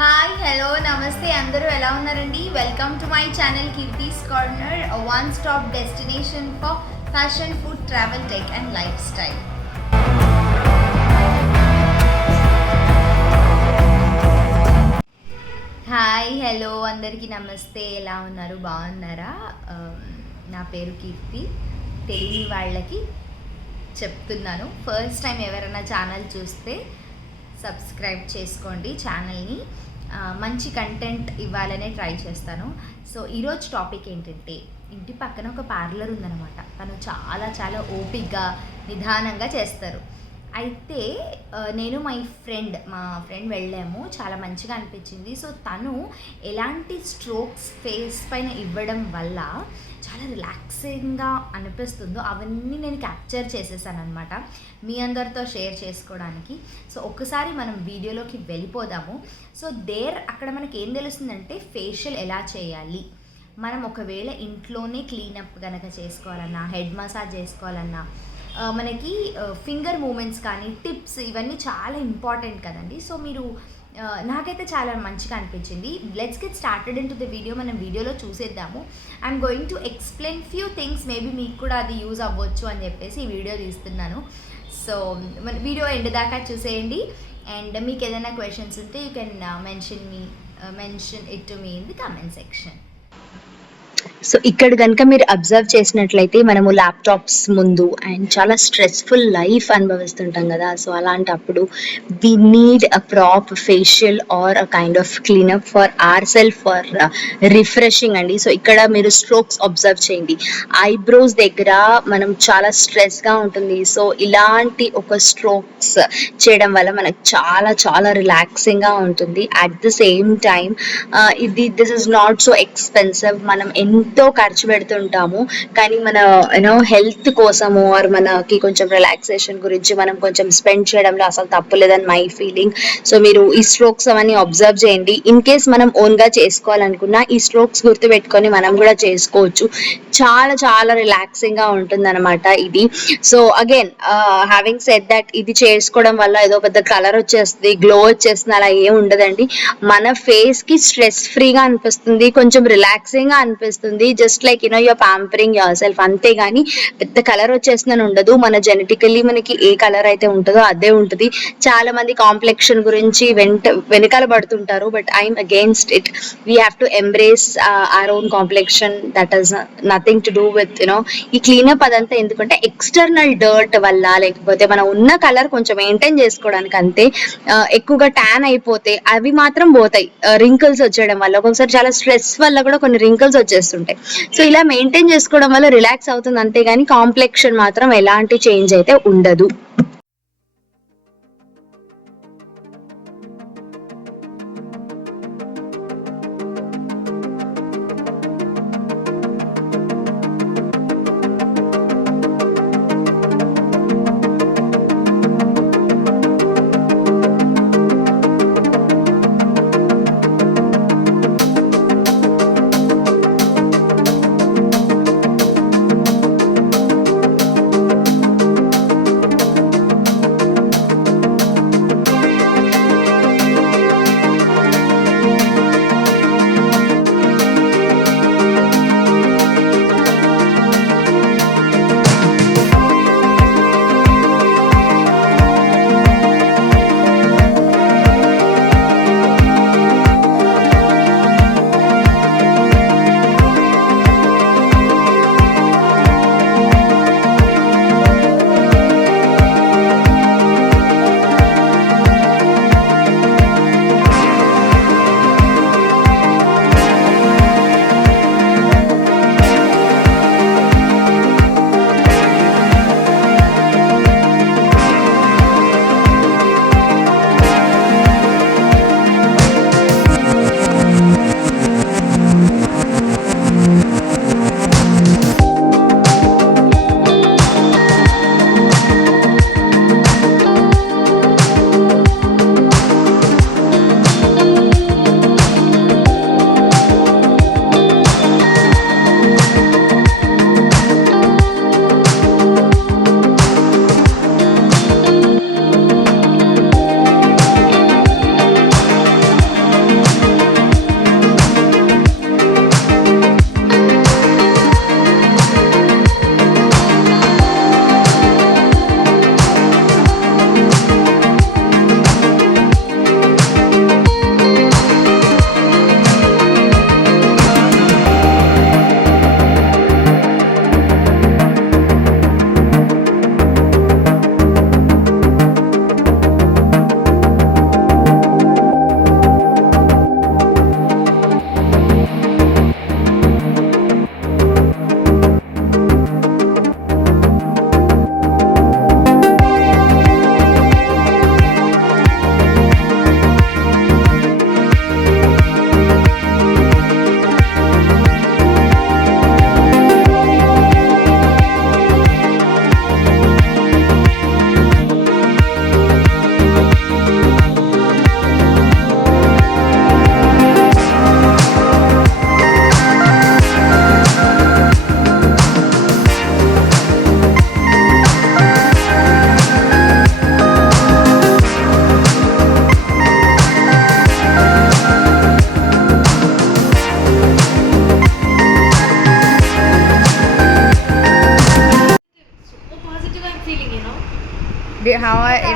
Hi hello నమస్తే అందరూ ఎలా ఉన్నారండి. Welcome to my channel Kirtiskorner, a one stop destination for fashion, food, travel, tech and lifestyle. Hi hello అందరికీ నమస్తే. ఎలా ఉన్నారు, బాగున్నారా? నా పేరు కీర్తి. తెలియని వాళ్ళకి చెప్తున్నాను, ఫస్ట్ టైం ఎవరైనా ఛానల్ చూస్తే సబ్స్క్రైబ్ చేసుకోండి ఛానల్ని. మంచి కంటెంట్ ఇవ్వాలనే ట్రై చేస్తాను. సో ఈరోజు టాపిక్ ఏంటంటే, ఇంటి పక్కన ఒక పార్లర్ ఉందన్నమాట. తను చాలా చాలా ఓపిక్గా నిదానంగా చేస్తారు. అయితే నేను మా ఫ్రెండ్ వెళ్ళాము, చాలా మంచిగా అనిపించింది. సో తను ఎలాంటి స్ట్రోక్స్ ఫేస్ పైన ఇవ్వడం వల్ల చాలా రిలాక్సింగ్గా అనిపిస్తుందో అవన్నీ నేను క్యాప్చర్ చేసేసాను అనమాట, మీ అందరితో షేర్ చేసుకోవడానికి. సో ఒక్కసారి మనం వీడియోలోకి వెళ్ళిపోదాము. సో అక్కడ మనకి ఏం తెలుస్తుందంటే, ఫేషియల్ ఎలా చేయాలి, మనం ఒకవేళ ఇంట్లోనే క్లీనప్ కనుక చేసుకోవాలన్నా, హెడ్ మసాజ్ చేసుకోవాలన్నా, మనకి ఫింగర్ మూమెంట్స్ కానీ టిప్స్ ఇవన్నీ చాలా ఇంపార్టెంట్ కదండి. సో మీరు నాకైతే చాలా మంచిగా అనిపించింది. Let's get started in to the video. మనం వీడియోలో చూసేద్దాము. I'm going to explain few things, maybe మీకు కూడా అది యూజ్ అవ్వచ్చు అని చెప్పేసి ఈ వీడియో తీస్తున్నాను. సో మన వీడియో ఎండ్ దాకా చూసేయండి. అండ్ మీకు ఏదైనా క్వశ్చన్స్ ఉంటే you can mention it to me in the comment section. So ఇక్కడ కనుక మీరు అబ్జర్వ్ చేసినట్లయితే, మనము ల్యాప్టాప్స్ ముందు అండ్ చాలా స్ట్రెస్ఫుల్ లైఫ్ అనుభవిస్తుంటాం కదా. సో అలాంటప్పుడు we need a proper facial or a kind of cleanup for our self, for refreshing అండి. సో ఇక్కడ మీరు స్ట్రోక్స్ అబ్జర్వ్ చేయండి. ఐబ్రోస్ దగ్గర మనం చాలా స్ట్రెస్గా ఉంటుంది. సో ఇలాంటి ఒక స్ట్రోక్స్ చేయడం వల్ల మనకు చాలా చాలా రిలాక్సింగ్గా ఉంటుంది. At the same time this is not so expensive. మనం ఎంతో ఖర్చు పెడుతుంటాము, కానీ మన హెల్త్ కోసము ఆర్ మనకి కొంచెం రిలాక్సేషన్ గురించి మనం కొంచెం స్పెండ్ చేయడంలో అసలు తప్పులేదని మై ఫీలింగ్. సో మీరు ఈ స్ట్రోక్స్ అవన్నీ అబ్జర్వ్ చేయండి. ఇన్ కేస్ మనం ఓన్గా చేసుకోవాలనుకున్నా ఈ స్ట్రోక్స్ గుర్తుపెట్టుకొని మనం కూడా చేసుకోవచ్చు. చాలా చాలా రిలాక్సింగ్గా ఉంటుంది అనమాట ఇది. So again having said that, ఇది చేసుకోవడం వల్ల ఏదో పెద్ద కలర్ వచ్చేస్తుంది, గ్లో వచ్చేస్తుంది, అలా ఏం ఉండదండి. మన ఫేస్కి స్ట్రెస్ ఫ్రీగా అనిపిస్తుంది, కొంచెం రిలాక్సింగ్గా అనిపిస్తుంది. Just like you're pampering yourself, అంతేగాని పెద్ద కలర్ వచ్చేస్తుందని ఉండదు. మన జెనెటికల్లీ మనకి ఏ కలర్ అయితే ఉంటుందో అదే ఉంటుంది. చాలా మంది కాంప్లెక్షన్ గురించి వెనకాల పడుతుంటారు, but I'm against it. We have to embrace our own complexion. That is nothing to do with ఈ క్లీనప్. అదంతా ఎందుకంటే ఎక్స్టర్నల్ డర్ట్ వల్ల, లేకపోతే మనం ఉన్న కలర్ కొంచెం మెయింటైన్ చేసుకోవడానికి అంతే. ఎక్కువగా ట్యాన్ అయిపోతే అవి మాత్రం పోతాయి, రింకిల్స్ వచ్చేయడం వల్ల. ఒక్కొక్కసారి చాలా స్ట్రెస్ వల్ల కూడా కొన్ని రింకిల్స్ వచ్చేస్తుంటాయి. సో ఇలా మెయింటైన్ చేసుకోవడం వల్ల రిలాక్స్ అవుతుంది, అంతేగాని కాంప్లెక్షన్ మాత్రం ఎలాంటి చేంజ్ అయితే ఉండదు.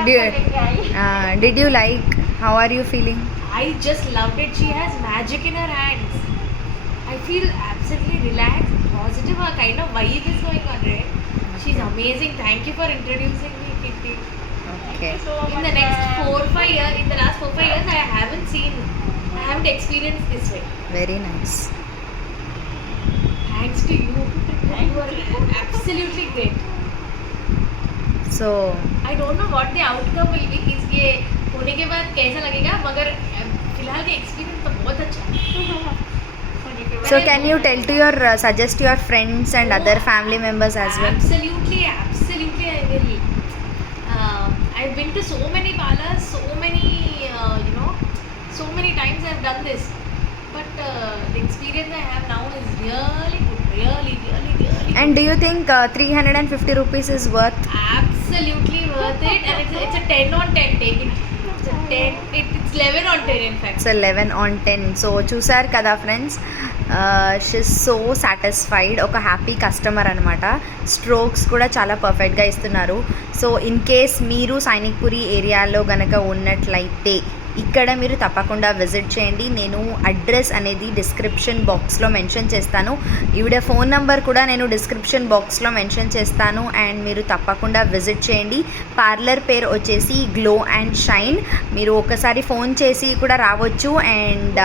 Did you like? How are you feeling? I just loved it. She has magic in her hands. I feel absolutely relaxed, positive. A kind of vibe is going on, right? She's amazing. Thank you for introducing me, Kitty. Okay. In the next 4-5 years, in the last 4-5 years, I haven't experienced this way. Very nice. Thanks to you. You are absolutely great. So I don't know what the outcome will be. इसके होने के बाद कैसा लगेगा, मगर फिलहाल का experience तो बहुत अच्छा है. so can you tell to your suggest your friends and other family members as well? Absolutely I will. I've been to so many parlors, so many so many times I've done this, but the experience I have now is really good, really And do you think 350 rupees is worth? absolutely worth it, and it's a 10 on 10. Take it. It's 11 on 10 in fact. It's 11 on 10. So చూసారు కదా friends, she's so satisfied. ఒక happy customer అనమాట. Strokes కూడా చాలా పర్ఫెక్ట్గా ఇస్తున్నారు. So in case మీరు సైనిక్పురి ఏరియాలో గనక ఉన్నట్లయితే ఇక్కడ మీరు తప్పకుండా విజిట్ చేయండి. నేను అడ్రస్ అనేది డిస్క్రిప్షన్ బాక్స్లో మెన్షన్ చేస్తాను. ఈవిడ ఫోన్ నెంబర్ కూడా నేను డిస్క్రిప్షన్ బాక్స్లో మెన్షన్ చేస్తాను. అండ్ మీరు తప్పకుండా విజిట్ చేయండి. పార్లర్ పేరు వచ్చేసి గ్లో అండ్ షైన్. మీరు ఒకసారి ఫోన్ చేసి కూడా రావచ్చు అండ్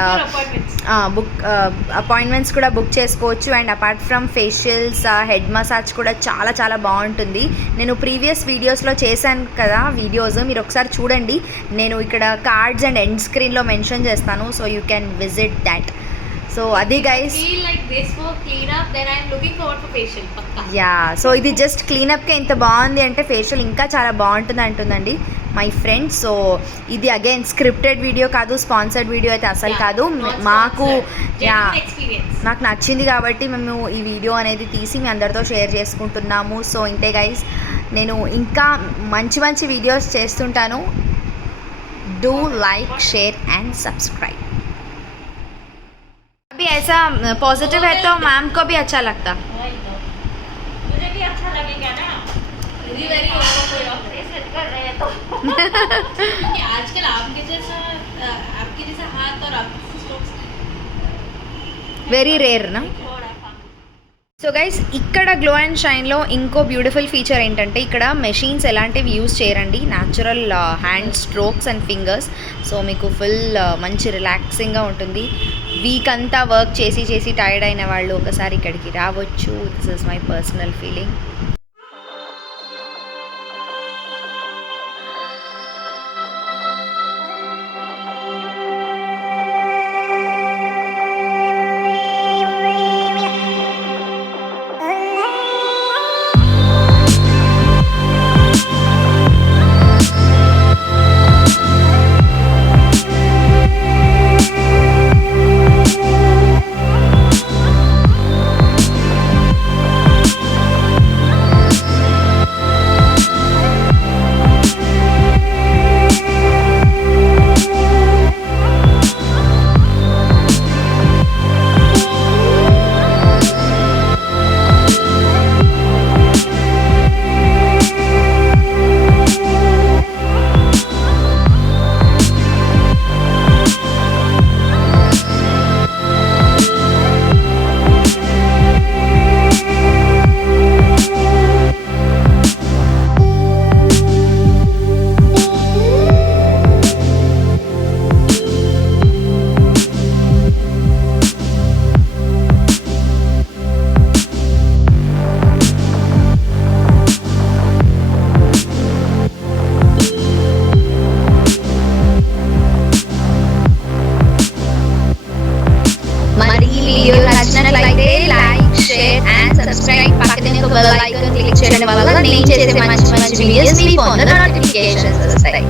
అపాయింట్మెంట్స్ కూడా బుక్ చేసుకోవచ్చు. And apart from facials, head massage కూడా చాలా చాలా బాగుంటుంది. నేను ప్రీవియస్ వీడియోస్లో చేశాను కదా వీడియోస్, మీరు ఒకసారి చూడండి. నేను ఇక్కడ కార్డ్స్ అండ్ ఎండ్ స్క్రీన్లో మెన్షన్ చేస్తాను. So you can visit that. So అది guys, feel like this for clean up, then I'm looking forward for facial pakka. Yeah. So ఇది జస్ట్ క్లీనప్కే ఇంత బాగుంది అంటే ఫేషియల్ ఇంకా చాలా బాగుంటుంది అంటుందండి మై ఫ్రెండ్. సో ఇది అగైన్ స్క్రిప్టెడ్ వీడియో కాదు, స్పాన్సర్డ్ వీడియో అయితే అసలు కాదు. మాకు నాకు నచ్చింది కాబట్టి మేము ఈ వీడియో అనేది తీసి మీ అందరితో షేర్ చేసుకుంటున్నాము. సో ఇంతే గైస్, నేను ఇంకా మంచి మంచి వీడియోస్ చేస్తుంటాను. Do like, share and subscribe. अभी ऐसा पॉजिटिव है तो मैम को भी अच्छा लगता. मुझे भी अच्छा लगेगा ना. वेरी कर रहे हैं तो कि आजकल आपके जैसा हाथ और आपके स्ट्रोक्स वेरी रेयर ना. సో గైస్, ఇక్కడ గ్లో అండ్ షైన్లో ఇంకో బ్యూటిఫుల్ ఫీచర్ ఏంటంటే ఇక్కడ మెషిన్స్ ఎలాంటివి యూజ్ చేయరండి. Natural hand strokes and fingers. So మీకు ఫుల్ మంచి రిలాక్సింగ్గా ఉంటుంది. వీక్ అంతా వర్క్ చేసి టైర్డ్ అయిన వాళ్ళు ఒకసారి ఇక్కడికి రావచ్చు. This is my personal feeling. Bell icon click చేయడం వల్ల నేను చేసే మంచి మంచి వీడియోస్ మీ ఫోన్లో నోటిఫికేషన్స్ వస్తాయి.